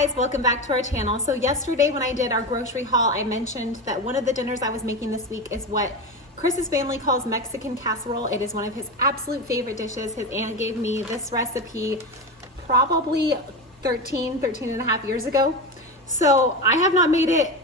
guys, welcome back to our channel. So yesterday when I did our grocery haul, I mentioned that one of the dinners I was making this week is what Chris's family calls Mexican casserole. It is one of his absolute favorite dishes. His aunt gave me this recipe probably 13 and a half years ago. So I have not made it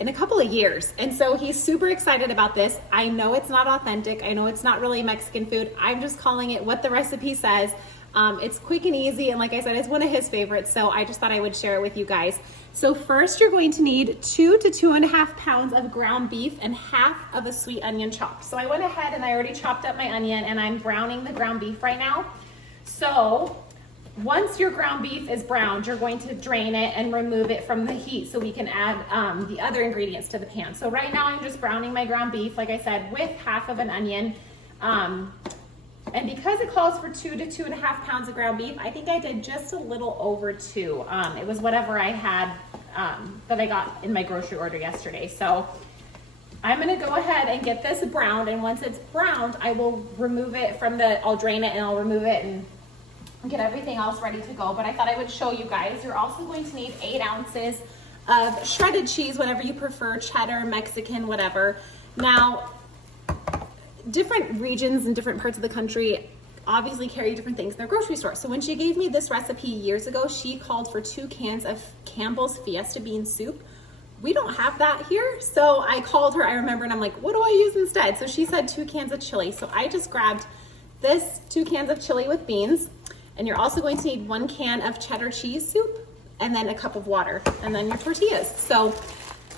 in a couple of years. And so he's super excited about this. I know it's not authentic. I know it's not really Mexican food. I'm just calling it what the recipe says. It's quick and easy, and like I said, it's one of his favorites, so I just thought I would share it with you guys. So first you're going to need 2 to 2.5 pounds of ground beef and half of a sweet onion chopped. So I went ahead and I already chopped up my onion and I'm browning the ground beef right now. So once your ground beef is browned, you're going to drain it and remove it from the heat so we can add the other ingredients to the pan. So right now I'm just browning my ground beef, like I said, with half of an onion. And because it calls for 2 to 2.5 pounds of ground beef, I think I did just a little over 2. It was whatever I had that I got in my grocery order yesterday. So I'm gonna go ahead and get this browned, and once it's browned, I will remove it from I'll drain it and I'll remove it and get everything else ready to go. But I thought I would show you guys. You're also going to need 8 ounces of shredded cheese, whatever you prefer, cheddar, Mexican, whatever. Now, different regions and different parts of the country obviously carry different things in their grocery store. So when she gave me this recipe years ago, she called for 2 cans of Campbell's Fiesta bean soup. We don't have that here. So I called her, I remember, and I'm like, what do I use instead? So she said 2 cans of chili. So I just grabbed this 2 cans of chili with beans. And you're also going to need 1 can of cheddar cheese soup and then a cup of water and then your tortillas. So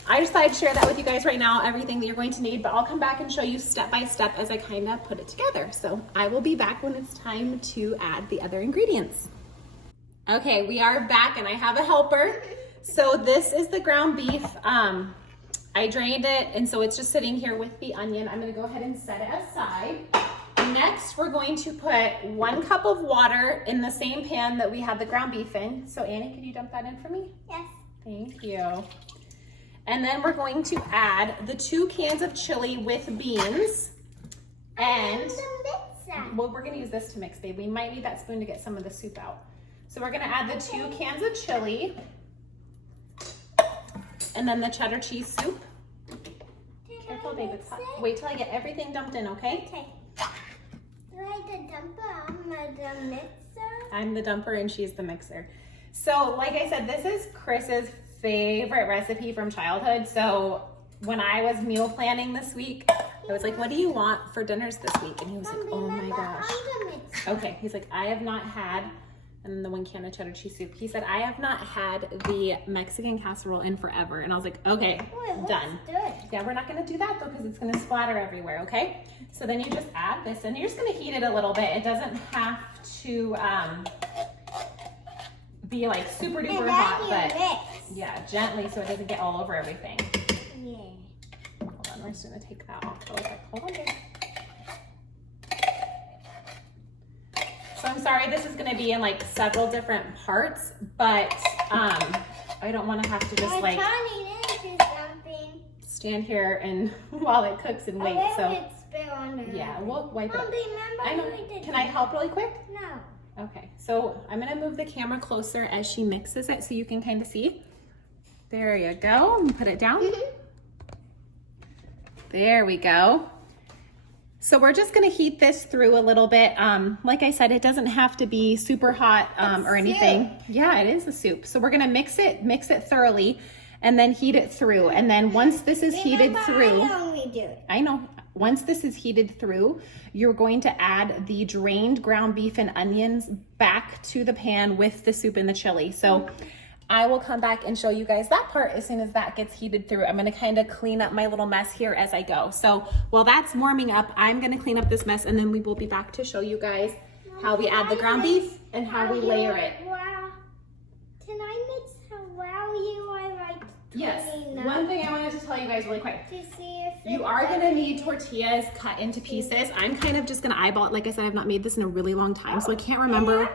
I just thought I'd share that with you guys right now, everything that you're going to need, but I'll come back and show you step by step as I kind of put it together. So I will be back when it's time to add the other ingredients. Okay, we are back and I have a helper. So this is the ground beef. I drained it, and so it's just sitting here with the onion. I'm gonna go ahead and set it aside. Next, we're going to put 1 cup of water in the same pan that we had the ground beef in. So Annie, could you dump that in for me? Yes. Thank you. And then we're going to add the 2 cans of chili with beans. And well, we're gonna use this to mix, babe. We might need that spoon to get some of the soup out. So we're gonna add the 2 cans of chili and then the cheddar cheese soup. Careful, babe, it's hot. Wait till I get everything dumped in, okay? Okay. Like the dumper, I'm the mixer. I'm the dumper and she's the mixer. So like I said, this is Chris's favorite recipe from childhood. So when I was meal planning this week, I was like, what do you want for dinners this week? And he was like, oh my gosh. Okay, he's like, I have not had, and then the 1 can of cheddar cheese soup. He said, I have not had the Mexican casserole in forever. And I was like, okay, done. Yeah, we're not gonna do that though, because it's gonna splatter everywhere, okay? So then you just add this and you're just gonna heat it a little bit. It doesn't have to be like super duper hot, but yeah, gently so it doesn't get all over everything. Yeah. Hold on, we're just gonna take that off. Hold on, babe. So I'm sorry, this is gonna be in like several different parts, but I don't wanna have to just like stand here and while it cooks and wait. So yeah, we'll wipe it up. I know. Can I help really quick? No. Okay, so I'm gonna move the camera closer as she mixes it so you can kind of see. There you go, and put it down. There we go. So we're just gonna heat this through a little bit. Like I said, it doesn't have to be super hot or anything. Yeah, it is a soup. So we're gonna mix it thoroughly and then heat it through. And then once this is heated through, I know. Once this is heated through, you're going to add the drained ground beef and onions back to the pan with the soup and the chili. So I will come back and show you guys that part as soon as that gets heated through. I'm gonna kind of clean up my little mess here as I go. So while that's warming up, I'm gonna clean up this mess and then we will be back to show you guys how we add the ground beef and how we layer it. Wow. Can I mix I like Yes, one thing I wanted to tell you guys really quick. To see if you are gonna need tortillas cut into pieces. I'm kind of just gonna eyeball it. Like I said, I've not made this in a really long time, so I can't remember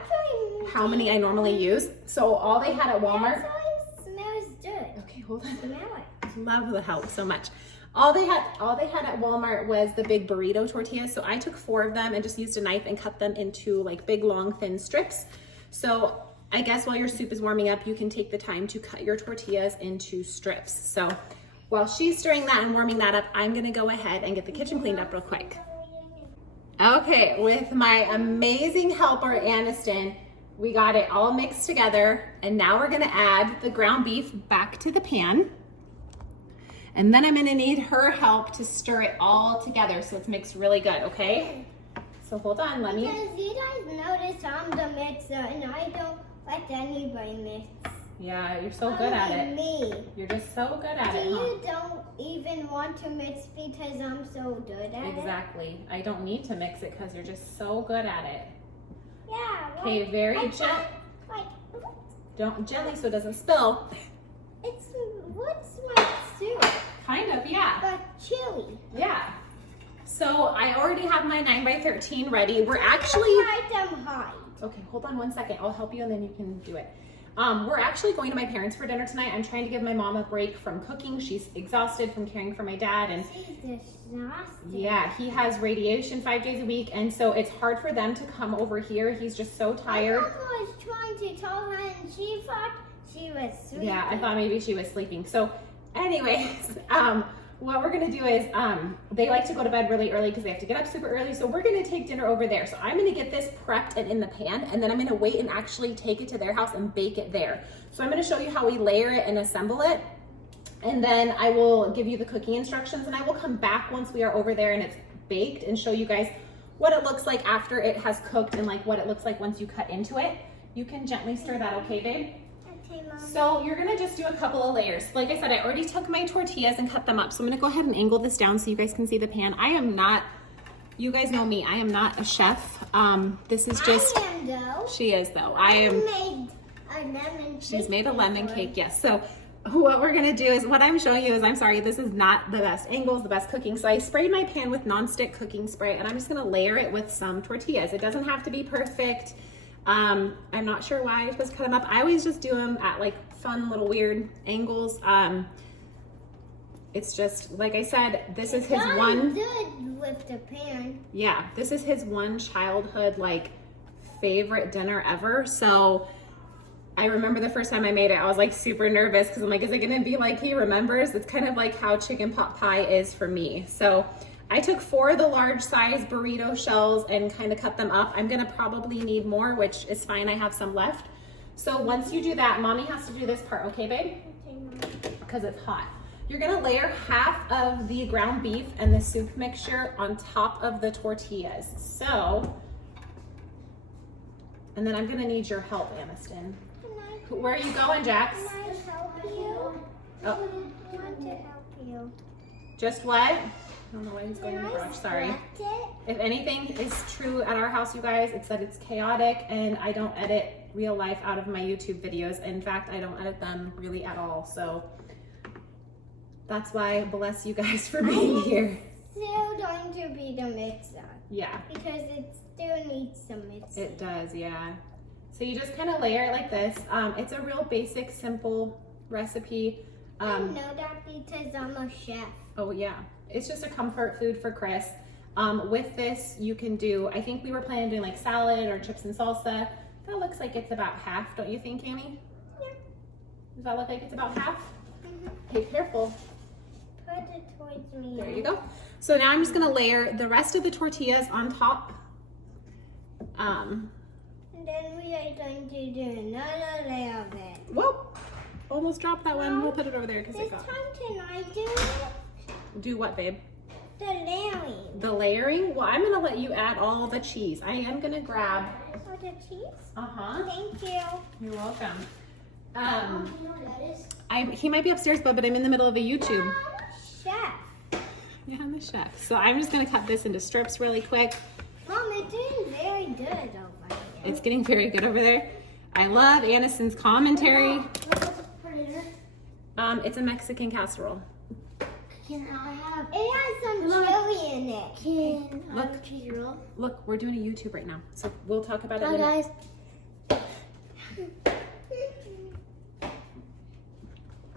how many I normally use. So all they had at Walmart. It smells good. Okay, hold on. Smell it. Love the help so much. All they had at Walmart was the big burrito tortillas. So I took 4 of them and just used a knife and cut them into like big, long, thin strips. So I guess while your soup is warming up, you can take the time to cut your tortillas into strips. So while she's stirring that and warming that up, I'm gonna go ahead and get the kitchen cleaned up real quick. Okay, with my amazing helper, Aniston, we got it all mixed together, and now we're gonna add the ground beef back to the pan. And then I'm gonna need her help to stir it all together so it's mixed really good, okay? So hold on, let me. Because you guys notice I'm the mixer and I don't let anybody mix. Yeah, you're so good at it. Me. You're just so good at it, huh? You don't even want to mix because I'm so good at it? Exactly. I don't need to mix it because you're just so good at it. Yeah. Okay, very gently. Don't gently so it doesn't spill. What's my soup? Kind of, yeah. But chili. Yeah. So I already have my 9x13 ready. We're actually. Hide them high. Okay, hold on one second. I'll help you and then you can do it. We're actually going to my parents for dinner tonight. I'm trying to give my mom a break from cooking. She's exhausted from caring for my dad, and She's exhausted. yeah, he has radiation 5 days a week, and so it's hard for them to come over here. He's just so tired. My mom was trying to tell her and she thought she was sleeping. Yeah, I thought maybe she was sleeping. So anyways, what we're gonna do is, they like to go to bed really early because they have to get up super early. So we're gonna take dinner over there. So I'm gonna get this prepped and in the pan, and then I'm gonna wait and actually take it to their house and bake it there. So I'm gonna show you how we layer it and assemble it. And then I will give you the cooking instructions, and I will come back once we are over there and it's baked and show you guys what it looks like after it has cooked and like what it looks like once you cut into it. You can gently stir that, okay, babe? So you're gonna just do a couple of layers. Like I said, I already took my tortillas and cut them up. So I'm gonna go ahead and angle this down so you guys can see the pan. I am not, you guys know me, I am not a chef. This is just. I am though. She is though. I am. Made a lemon cake. She's made a lemon cake, yes. So what we're gonna do is, what I'm showing you is, I'm sorry, this is not the best angles, the best cooking. So I sprayed my pan with nonstick cooking spray, and I'm just gonna layer it with some tortillas. It doesn't have to be perfect. I'm not sure why I just cut them up. I always just do them at like fun little weird angles. It's just, like I said, this is his one. Good with the pan. Yeah, this is his one childhood like favorite dinner ever. So I remember the first time I made it, I was like super nervous because I'm like, is it gonna be like he remembers? It's kind of like how chicken pot pie is for me. So I took 4 of the large size burrito shells and kind of cut them up. I'm gonna probably need more, which is fine, I have some left. So once you do that, mommy has to do this part, okay, babe? Okay, Mom. Because it's hot. You're gonna layer half of the ground beef and the soup mixture on top of the tortillas. So, and then I'm gonna need your help, Aniston. Where are you going, Jax? Can I help you? Oh, I want to help you. just what? I don't know why he's going in the garage, sorry. It? If anything is true at our house, you guys, it's that it's chaotic and I don't edit real life out of my YouTube videos. In fact, I don't edit them really at all. So that's why bless you guys for being here. Still going to be the mixer. Yeah. Because it still needs some mixing. It does, yeah. So you just kind of layer it like this. It's a real basic, simple recipe. I know that because I'm a chef. Oh yeah, it's just a comfort food for Chris. With this, you can do, I think we were planning on doing like salad or chips and salsa. That looks like it's about half, don't you think, Annie? Yeah. Does that look like it's about half? Mm-hmm. Okay, careful. Put it towards me. There you go. So now I'm just gonna layer the rest of the tortillas on top. And then we are going to do another layer of it. Whoa, almost dropped that one. We'll put it over there because This it got. time can I do it? Do what, babe? The layering. The layering? Well, I'm gonna let you add all the cheese. I am gonna grab. Oh, the cheese? Uh-huh. Thank you. You're welcome. He might be upstairs, but I'm in the middle of a YouTube. Chef. Yeah, I'm the chef. So I'm just gonna cut this into strips really quick. Mom, it's doing very good over here. It's getting very good over there. I love Aniston's commentary. It's a Mexican casserole. Can I have? It has some chili in it. Can I have a cheese roll? Look, we're doing a YouTube right now, so we'll talk about it. Hi, guys.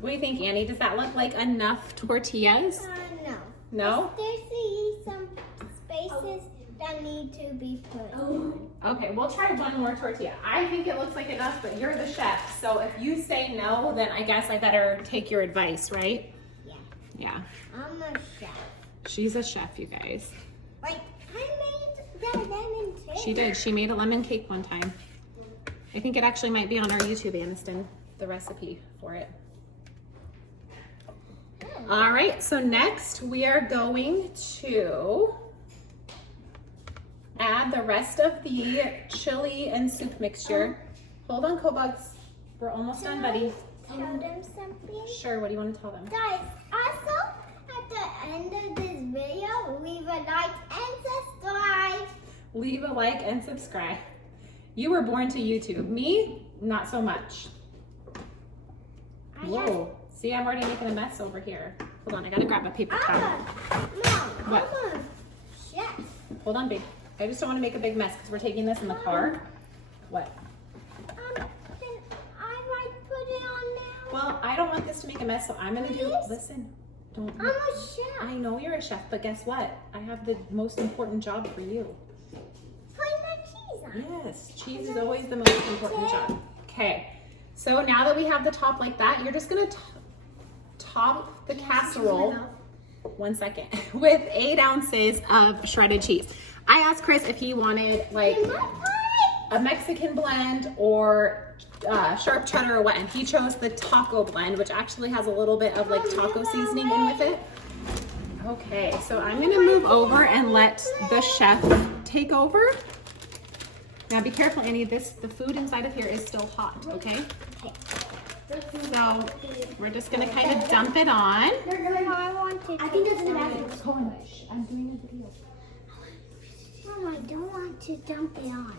What do you think, Annie? Does that look like enough tortillas? No. No? There's some spaces that need to be put. Okay, we'll try one more tortilla. I think it looks like enough, but you're the chef. So if you say no, then I guess I better take your advice, right? Yeah. Yeah. I'm a chef. She's a chef, you guys. Like, I made the lemon cake. She did. She made a lemon cake one time. I think it actually might be on our YouTube, Aniston, the recipe for it. All right, so next we are going to add the rest of the chili and soup mixture. Hold on, Cobugs. We're almost done, buddy. Tell them something. Sure, what do you want to tell them? Guys, also at the end of this video, leave a like and subscribe. Leave a like and subscribe. You were born to YouTube. Me, not so much. Whoa. See, I'm already making a mess over here. Hold on, I gotta grab a paper towel. Mom, What? I'm a chef. Hold on, babe. I just don't want to make a big mess because we're taking this in the car. What? Then I might put it on now. Well, I don't want this to make a mess, so I'm gonna do. Please? Listen, don't. I'm a chef. I know you're a chef, but guess what? I have the most important job for you. Put the cheese on. Yes, cheese is always the most important job. Okay, so now that we have the top like that, you're just gonna top the casserole. 1 second, with 8 ounces of shredded cheese. I asked Chris if he wanted like a Mexican blend or sharp cheddar or what, and he chose the taco blend, which actually has a little bit of like taco seasoning in with it. Okay, so I'm gonna move over and let the chef take over. Now be careful, Annie, the food inside of here is still hot, okay? So we're just gonna kind of dump it on. I think that's in the bathroom. Cohen, I'm doing a video. Mom, I don't want to dump it on.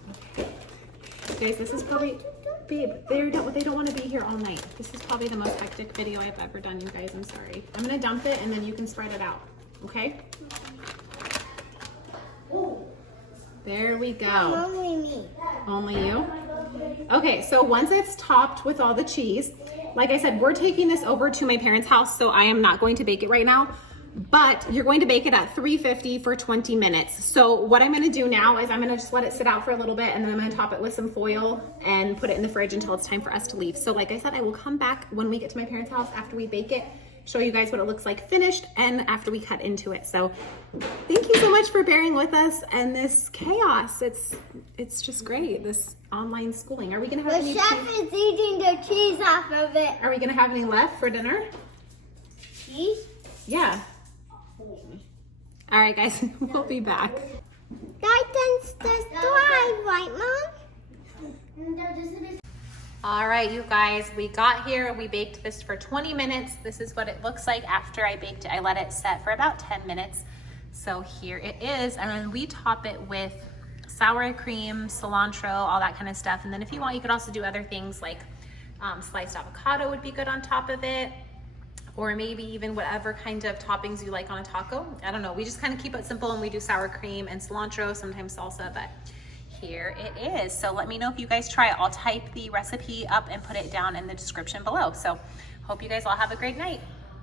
Guys, this is probably, babe, they don't want to be here all night. This is probably the most hectic video I've ever done, you guys. I'm sorry. I'm gonna dump it and then you can spread it out, okay? There we go. Only me. Only you? Okay, so once it's topped with all the cheese, like I said, we're taking this over to my parents' house, so I am not going to bake it right now, but you're going to bake it at 350 for 20 minutes. So what I'm gonna do now is I'm gonna just let it sit out for a little bit, and then I'm gonna top it with some foil and put it in the fridge until it's time for us to leave. So like I said, I will come back when we get to my parents' house after we bake it, show you guys what it looks like finished, and after we cut into it. So thank you so much for bearing with us and this chaos. It's just great, this online schooling. Are we gonna have any The chef is eating the cheese off of it. Are we gonna have any left for dinner? Cheese? Yeah. All right, guys, we'll be back. Like and subscribe, right, Mom? All right, you guys, we got here. We baked this for 20 minutes. This is what it looks like after I baked it. I let it set for about 10 minutes. So here it is. And then we top it with sour cream, cilantro, all that kind of stuff. And then if you want, you could also do other things like sliced avocado would be good on top of it, or maybe even whatever kind of toppings you like on a taco. I don't know. We just kind of keep it simple, and we do sour cream and cilantro, sometimes salsa, but here it is. So let me know if you guys try it. I'll type the recipe up and put it down in the description below. So hope you guys all have a great night.